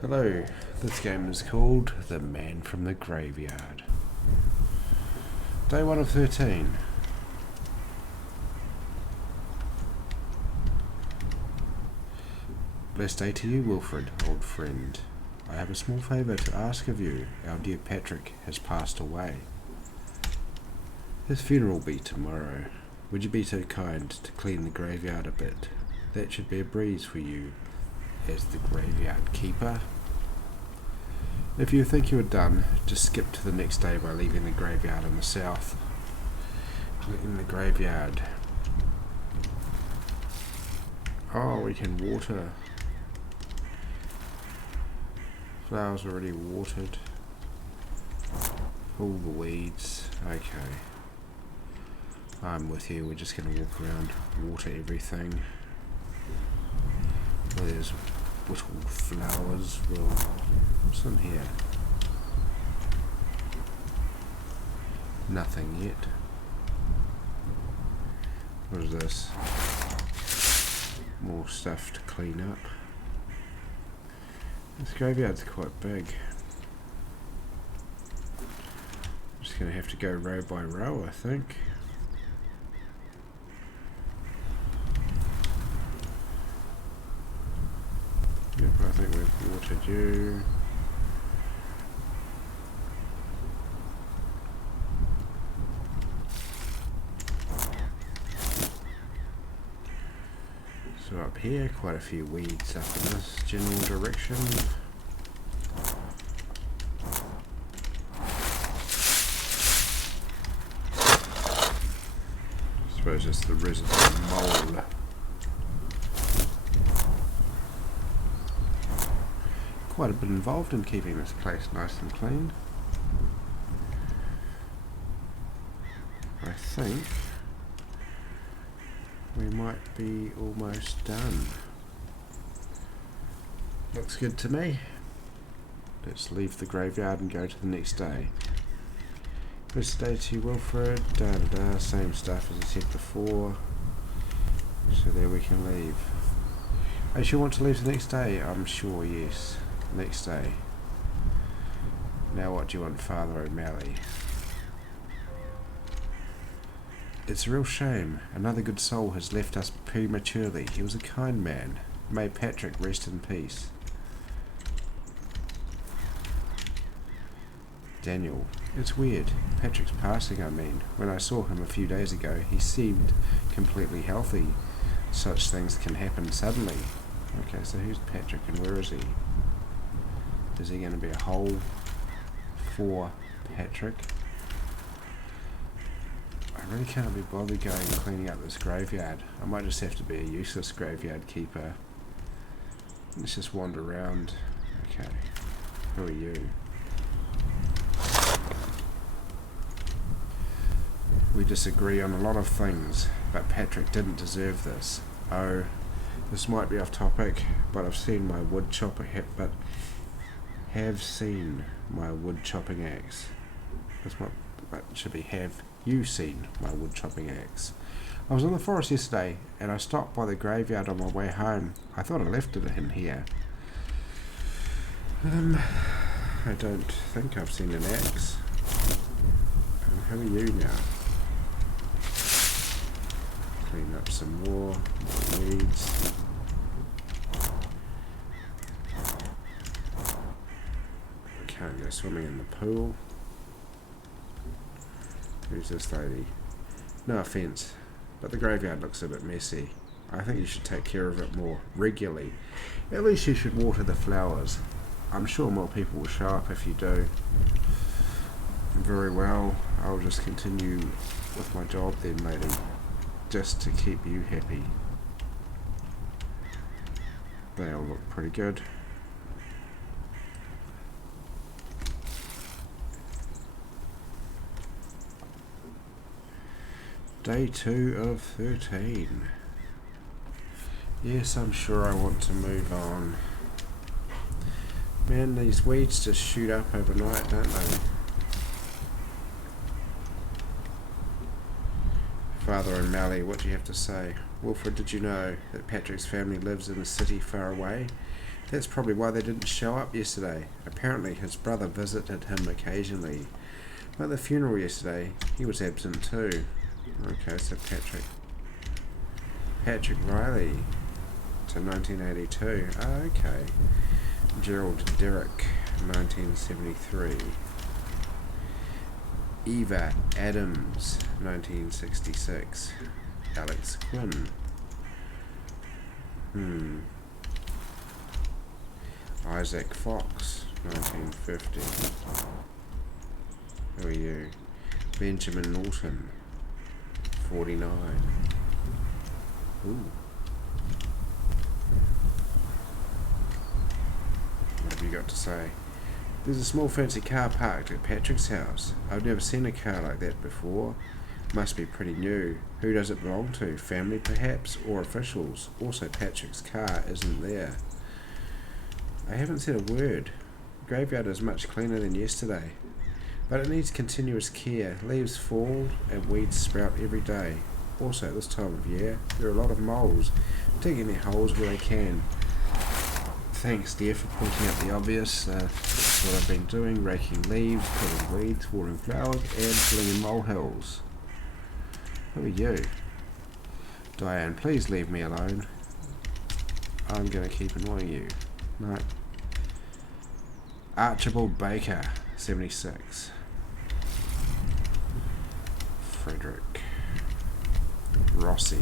Hello, this game is called The Man from the Graveyard. Day 1 of 13. Blessed day to you, Wilfred, old friend. I have a small favour to ask of you. Our dear Patrick has passed away. His funeral will be tomorrow. Would you be so kind to clean the graveyard a bit? That should be a breeze for you as the graveyard keeper. If you think you are done, just skip to the next day by leaving the graveyard in the south. In the graveyard. Oh, we can water. Flowers already watered. Pull the weeds. Okay. I'm with you. We're just going to walk around, water everything. Oh, there's whittled flowers. Well, what's in here? Nothing yet. What is this? More stuff to clean up. This graveyard's quite big. I'm just going to have to go row by row, I think. Yep, I think we've watered you. So up here, quite a few weeds up in this general direction. I suppose it's the resident mold. Quite a bit involved in keeping this place nice and clean. I think we might be almost done. Looks good to me. Let's leave the graveyard and go to the next day. First day to you, Wilfred. Da da da. Same stuff as I said before. So there we can leave. I sure want to leave the next day. I'm sure, yes. Next day. Now what do you want, Father O'Malley? It's a real shame. Another good soul has left us prematurely. He was a kind man. May Patrick rest in peace. Daniel. It's weird. Patrick's passing, I mean. When I saw him a few days ago, he seemed completely healthy. Such things can happen suddenly. Okay, so who's Patrick and where is he? Is he going to be a hole for Patrick? I really can't be bothered going and cleaning up this graveyard. I might just have to be a useless graveyard keeper. Let's just wander around. Okay. Who are you? We disagree on a lot of things, but Patrick didn't deserve this. Oh, this might be off topic, but I've seen my wood chopper have seen my wood chopping axe. That should be have you seen my wood chopping axe. I was in the forest yesterday and I stopped by the graveyard on my way home. I thought I left it in here. I don't think I've seen an axe. Who are you now? Clean up some more weeds. Can't go swimming in the pool. Who's this lady? No offence, but the graveyard looks a bit messy. I think you should take care of it more regularly. At least you should water the flowers. I'm sure more people will show up if you do. Very well, I'll just continue with my job then, lady. Just to keep you happy. They all look pretty good. Day 2 of 13. Yes, I'm sure I want to move on. Man, these weeds just shoot up overnight, don't they? Father O'Malley, what do you have to say? Wilfred, did you know that Patrick's family lives in a city far away? That's probably why they didn't show up yesterday. Apparently his brother visited him occasionally. But at the funeral yesterday, he was absent too. Okay, so Patrick Riley to 1982. Okay. Gerald Derrick, 1973. Eva Adams, 1966. Alex Quinn. Isaac Fox, 1950. Who are you? Benjamin Norton, 49. Ooh. What have you got to say? There's a small fancy car parked at Patrick's house. I've never seen a car like that before. Must be pretty new. Who does it belong to? Family perhaps? Or officials? Also Patrick's car isn't there. I haven't said a word. The graveyard is much cleaner than yesterday. But it needs continuous care. Leaves fall and weeds sprout every day. Also at this time of year, there are a lot of moles digging their holes where they can. Thanks dear for pointing out the obvious. That's what I've been doing, raking leaves, pulling weeds, watering flowers and filling in molehills. Who are you? Diane, please leave me alone. I'm going to keep annoying you. No. Archibald Baker, 76. Frederick Rossi.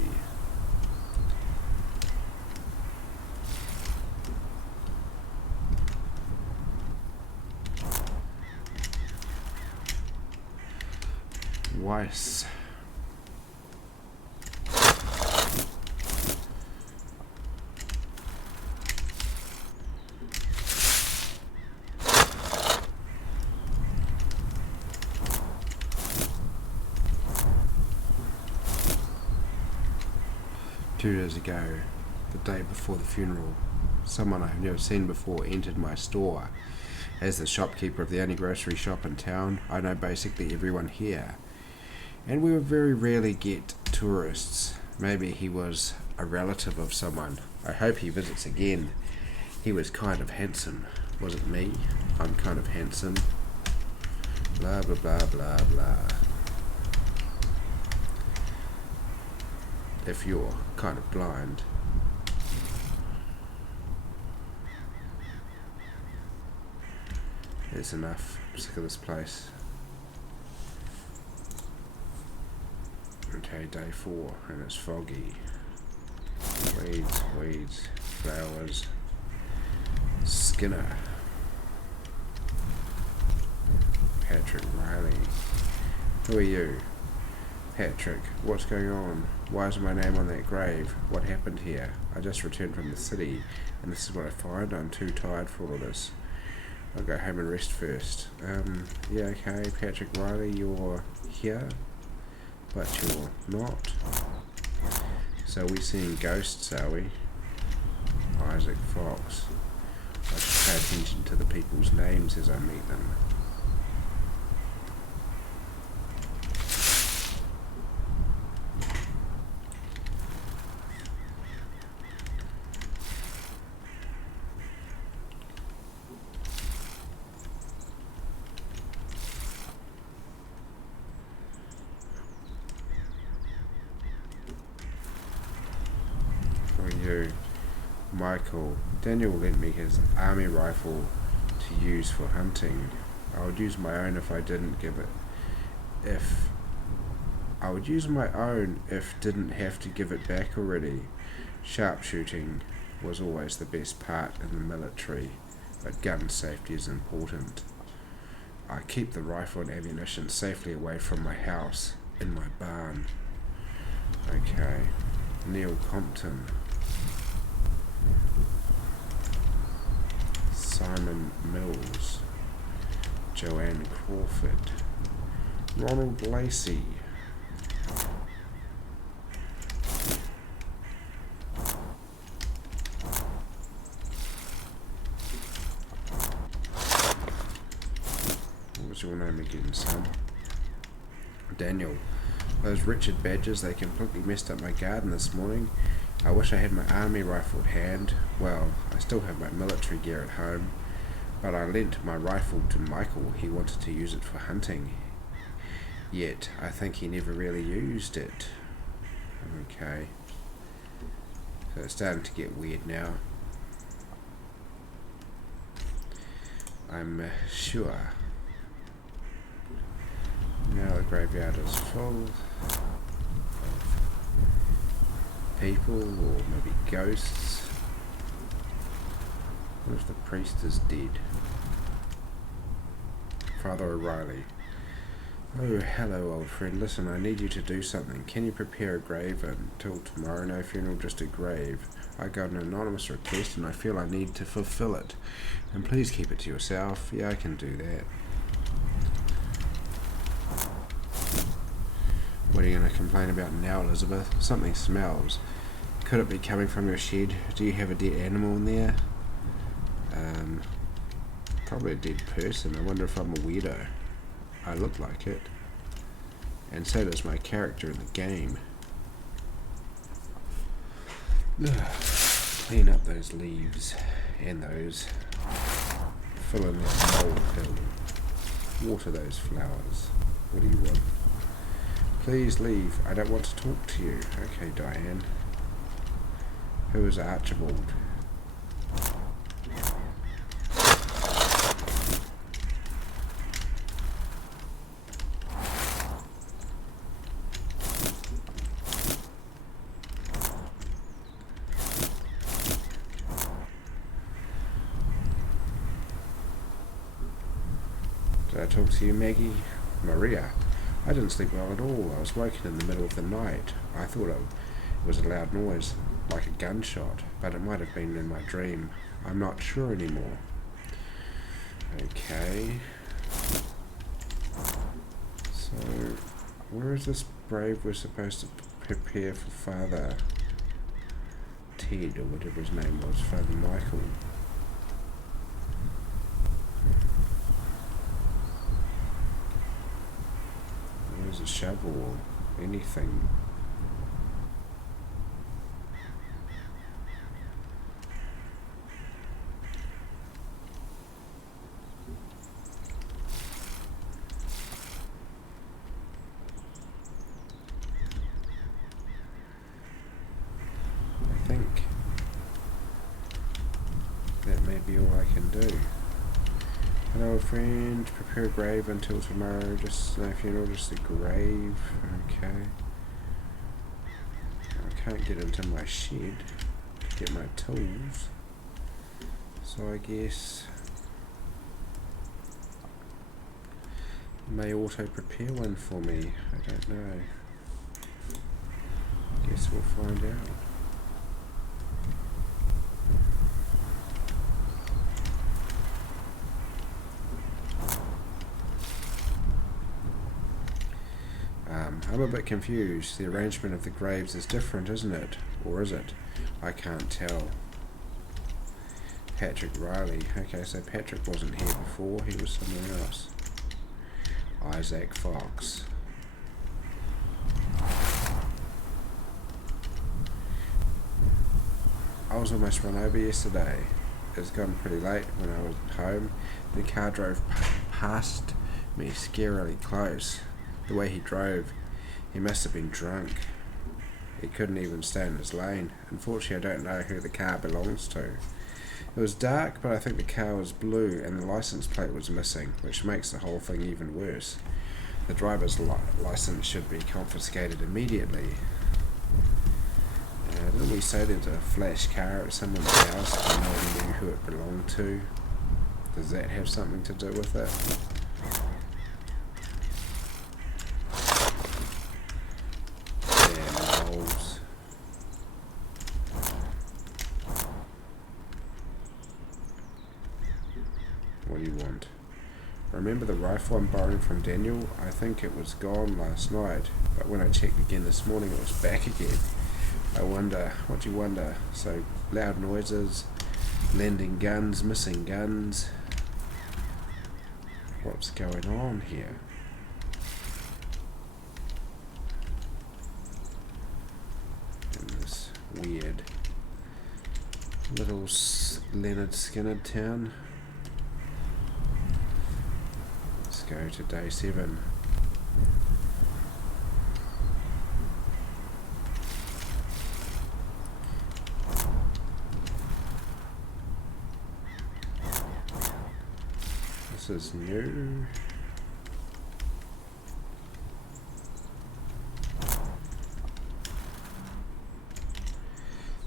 Weiss. Two days ago, the day before the funeral, someone I have never seen before entered my store. As the shopkeeper of the only grocery shop in town, I know basically everyone here. And we very rarely get tourists. Maybe he was a relative of someone. I hope he visits again. He was kind of handsome. Was it me? I'm kind of handsome. Blah, blah, blah, blah, blah. If you're kind of blind. It's enough. I'm sick of this place. Okay, day 4, and it's foggy. Weeds, flowers. Skinner. Patrick Riley. Who are you? Patrick, what's going on? Why is my name on that grave? What happened here? I just returned from the city, and this is what I find. I'm too tired for all of this. I'll go home and rest first. Yeah, okay, Patrick Riley, you're here, but you're not. So we're seeing ghosts, are we? Isaac Fox. I should pay attention to the people's names as I meet them. Michael. Daniel lent me his army rifle to use for hunting. I would use my own if I didn't give it. I would use my own if didn't have to give it back already. Sharpshooting was always the best part in the military, but gun safety is important. I keep the rifle and ammunition safely away from my house, in my barn. Okay. Neil Compton. Simon Mills, Joanne Crawford, Ronald Lacey, what was your name again, son? Daniel. Those wretched badgers, they completely messed up my garden this morning. I wish I had my army rifle at hand. Well, I still have my military gear at home, but I lent my rifle to Michael. He wanted to use it for hunting. Yet, I think he never really used it. Okay. So it's starting to get weird now. I'm sure. Now the graveyard is full of people, or maybe ghosts. What if the priest is dead? Father O'Reilly. Oh, hello, old friend. Listen, I need you to do something. Can you prepare a grave until tomorrow? No funeral, just a grave. I got an anonymous request and I feel I need to fulfill it. And please keep it to yourself. Yeah, I can do that. What are you going to complain about now, Elizabeth? Something smells. Could it be coming from your shed? Do you have a dead animal in there? Probably a dead person. I wonder if I'm a weirdo. I look like it. And so does my character in the game. Clean up those leaves and those. Fill in that mold hill. Water those flowers. What do you want? Please leave. I don't want to talk to you. Okay, Diane. Who is Archibald? Did I talk to you, Maggie? Maria. I didn't sleep well at all. I was woken in the middle of the night. I thought it was a loud noise, like a gunshot, but it might have been in my dream. I'm not sure anymore. Okay. So, where is this grave we're supposed to prepare for Father Ted, or whatever his name was, Father Michael? Where's a shovel or anything? I think that may be all I can do. Hello, friend. Prepare a grave until tomorrow. Just no funeral, just a grave. Okay. I can't get into my shed to get my tools. So I guess it may auto prepare one for me. I don't know. Guess we'll find out. I'm a bit confused. The arrangement of the graves is different, isn't it? Or is it? I can't tell. Patrick Riley. Okay, so Patrick wasn't here before. He was somewhere else. Isaac Fox. I was almost run over yesterday. It was gotten pretty late when I was home. The car drove past me scarily close. The way he drove, he must have been drunk. He couldn't even stay in his lane. Unfortunately, I don't know who the car belongs to. It was dark, but I think the car was blue and the license plate was missing, which makes the whole thing even worse. The driver's license should be confiscated immediately. Didn't we say there's a flash car at someone's house and no one knew who it belonged to? Does that have something to do with it? What do you want? Remember the rifle I'm borrowing from Daniel? I think it was gone last night, but when I checked again this morning it was back again. I wonder, what do you wonder? So, loud noises, lending guns, missing guns. What's going on here? In this Weird. Little Leonard Skinner town. Let's go to day 7. This is new.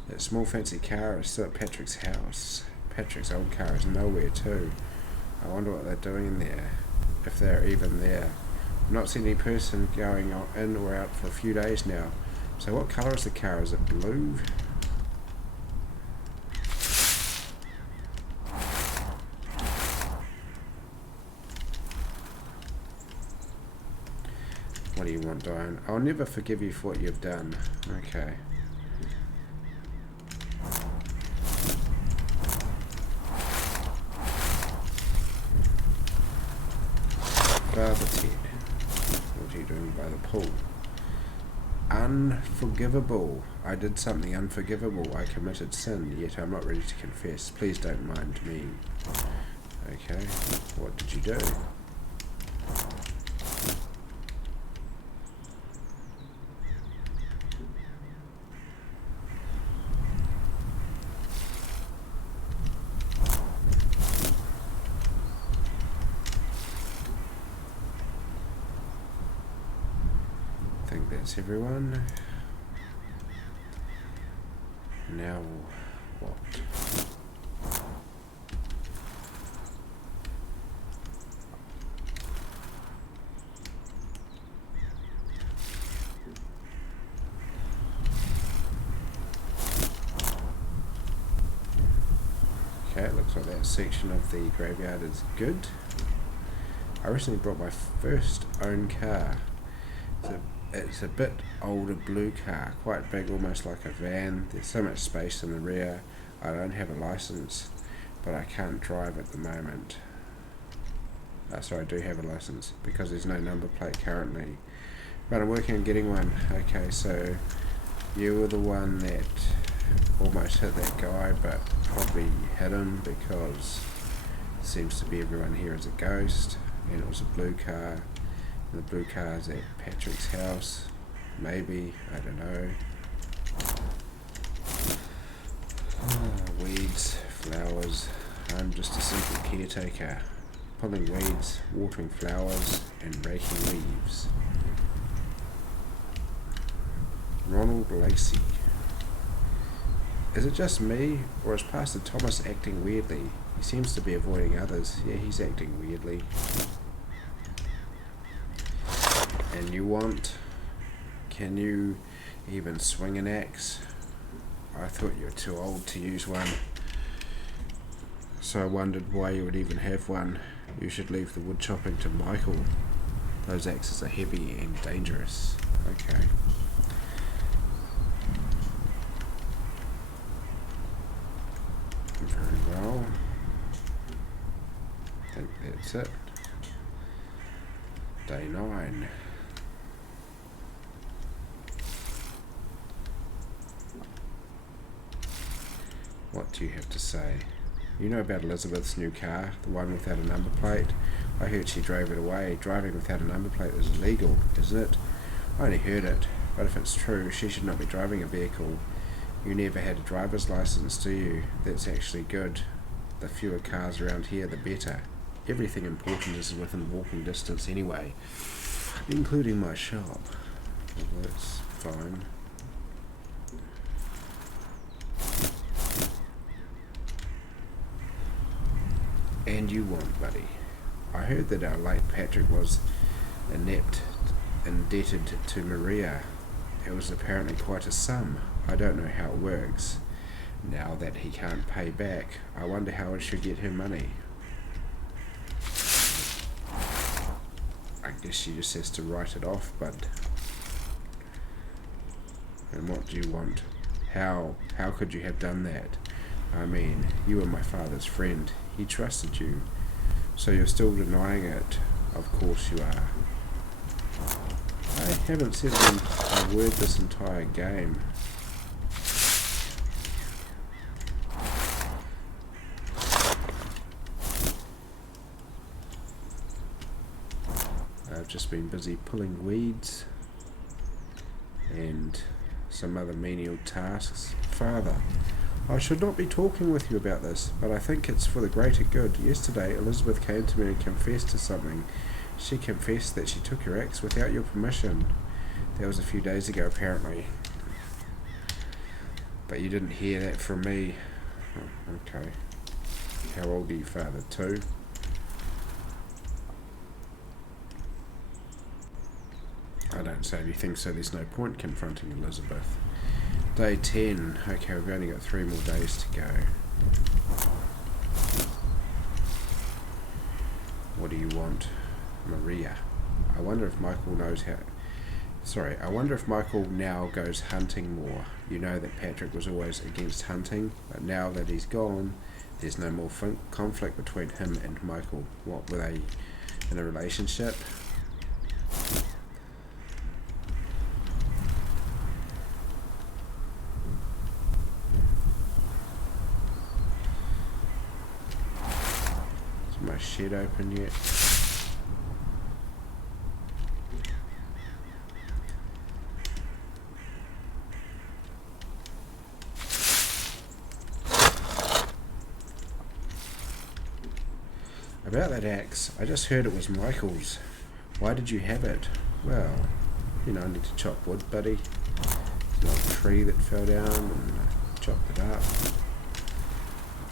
That small fancy car is still at Patrick's house. Patrick's old car is nowhere too. I wonder what they're doing in there, if they're even there. I've not seen any person going in or out for a few days now. So what colour is the car? Is it blue? What do you want, Diane? I'll never forgive you for what you've done. Okay. Father Ted, what are you doing by the pool? Unforgivable. I did something unforgivable. I committed sin, yet I'm not ready to confess. Please don't mind me. Okay, what did you do? I think that's everyone. Now what? Okay, it looks like that section of the graveyard is good. I recently bought my first own car. It's a bit older blue car, quite big, almost like a van. There's so much space in the rear. I don't have a license, but I can't drive at the moment. Sorry, I do have a license because there's no number plate currently, but I'm working on getting one. Okay, so you were the one that almost hit that guy, but probably hit him because it seems to be everyone here is a ghost, and it was a blue car. The blue car is at Patrick's house, maybe, I don't know. Weeds, flowers, I'm just a simple caretaker, pulling weeds, watering flowers, and raking leaves. Ronald Lacey. Is it just me, or is Pastor Thomas acting weirdly? He seems to be avoiding others. Yeah, he's acting weirdly. And you want? Can you even swing an axe? I thought you were too old to use one. So I wondered why you would even have one. You should leave the wood chopping to Michael. Those axes are heavy and dangerous. Okay. Very well. I think that's it. Day 9. What do you have to say? You know about Elizabeth's new car, the one without a number plate? I heard she drove it away. Driving without a number plate is illegal, isn't it? I only heard it, but if it's true, she should not be driving a vehicle. You never had a driver's license, do you? That's actually good. The fewer cars around here, the better. Everything important is within walking distance anyway, including my shop. Well, that's fine. And you want, buddy. I heard that our late Patrick was indebted to Maria. It was apparently quite a sum. I don't know how it works. Now that he can't pay back, I wonder how I should get her money. I guess she just has to write it off, but... And what do you want? How could you have done that? I mean, you were my father's friend. He trusted you. So you're still denying it? Of course you are. I haven't said a word this entire game. just been busy pulling weeds and some other menial tasks. Father, I should not be talking with you about this, but I think it's for the greater good. Yesterday, Elizabeth came to me and confessed to something. She confessed that she took your ex without your permission. That was a few days ago, apparently. But you didn't hear that from me. Oh, okay. How old are you, Father? 2? I don't say anything, so there's no point confronting Elizabeth. Day 10. Okay, we've only got 3 more days to go. What do you want? Maria. I wonder if Michael knows how... I wonder if Michael now goes hunting more. You know that Patrick was always against hunting, but now that he's gone, there's no more conflict between him and Michael. What, were they in a relationship? Is my shed open yet? About that axe, I just heard it was Michael's. Why did you have it? Well, I need to chop wood, buddy. There's an old tree that fell down and I chopped it up.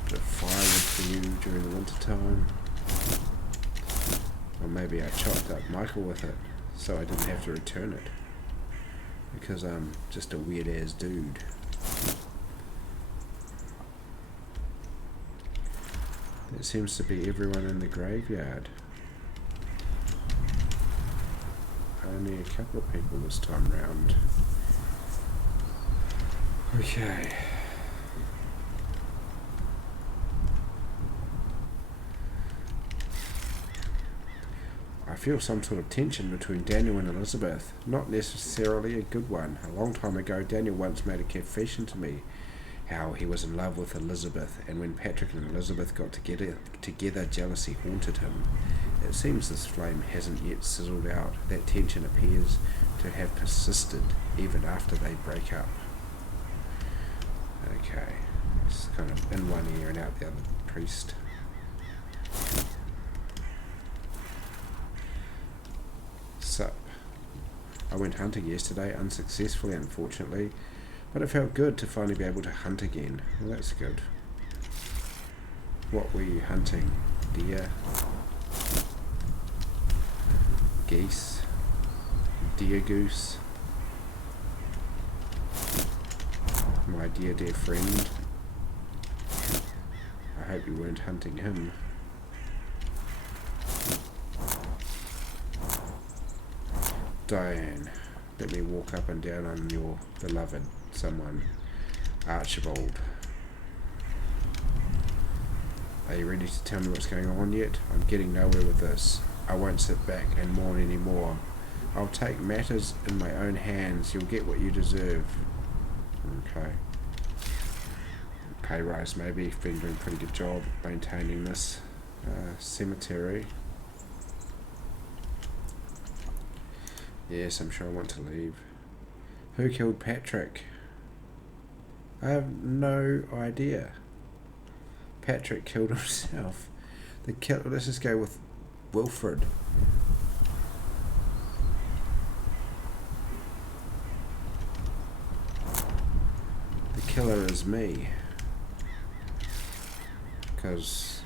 Bit of firewood for you during the winter time. Or maybe I chopped up Michael with it, so I didn't have to return it. Because I'm just a weird-ass dude. It seems to be everyone in the graveyard. Only a couple of people this time round. Okay. I feel some sort of tension between Daniel and Elizabeth. Not necessarily a good one. A long time ago, Daniel once made a confession to me. How he was in love with Elizabeth, and when Patrick and Elizabeth got together, jealousy haunted him. It seems this flame hasn't yet sizzled out. That tension appears to have persisted even after they break up. Okay, it's kind of in one ear and out the other, priest. Sup. I went hunting yesterday, unsuccessfully unfortunately. But it felt good to finally be able to hunt again. Well, that's good. What were you hunting? Deer? Geese? Deer goose? My dear friend. I hope you weren't hunting him. Diane, let me walk up and down on your beloved someone, Archibald. Are you ready to tell me what's going on yet? I'm getting nowhere with this. I won't sit back and mourn anymore. I'll take matters in my own hands. You'll get what you deserve. Okay. Pay rise maybe. You've been doing a pretty good job maintaining this cemetery. Yes, I'm sure I want to leave. Who killed Patrick? I have no idea. Patrick killed himself. Let's just go with Wilfred. The killer is me. Because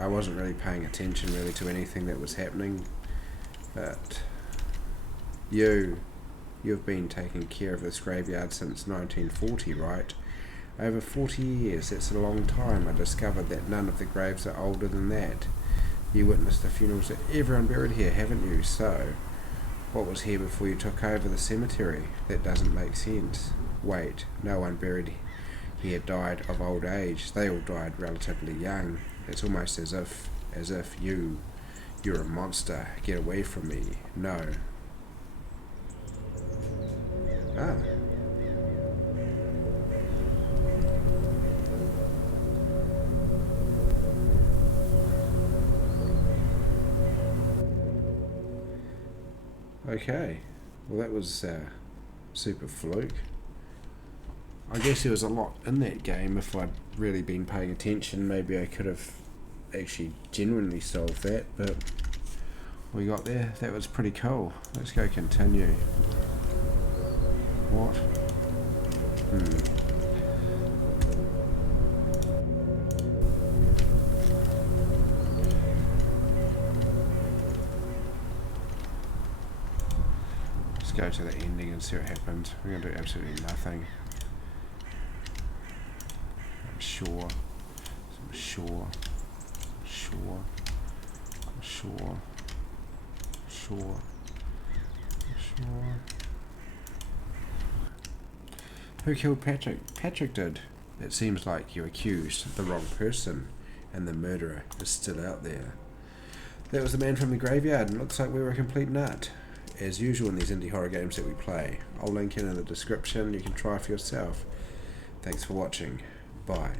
I wasn't really paying attention really to anything that was happening. But you've been taking care of this graveyard since 1940, right? Over 40 years, that's a long time. I discovered that none of the graves are older than that. You witnessed the funerals of everyone buried here, haven't you? So, what was here before you took over the cemetery? That doesn't make sense. Wait, no one buried here died of old age. They all died relatively young. It's almost as if you're a monster. Get away from me. No. Ah. Okay. Well, that was super fluke. I guess there was a lot in that game. If I'd really been paying attention, maybe I could have actually genuinely solved that, but we got there. That was pretty cool. Let's go continue. What? Let's go to the ending and see what happens. We're going to do absolutely nothing. I'm sure. I'm sure. Sure. Sure. Sure. Sure. Who killed Patrick? Patrick did. It seems like you accused the wrong person, and the murderer is still out there. That was the man from the graveyard, and looks like we were a complete nut. As usual in these indie horror games that we play. I'll link in the description, you can try for yourself. Thanks for watching. Bye.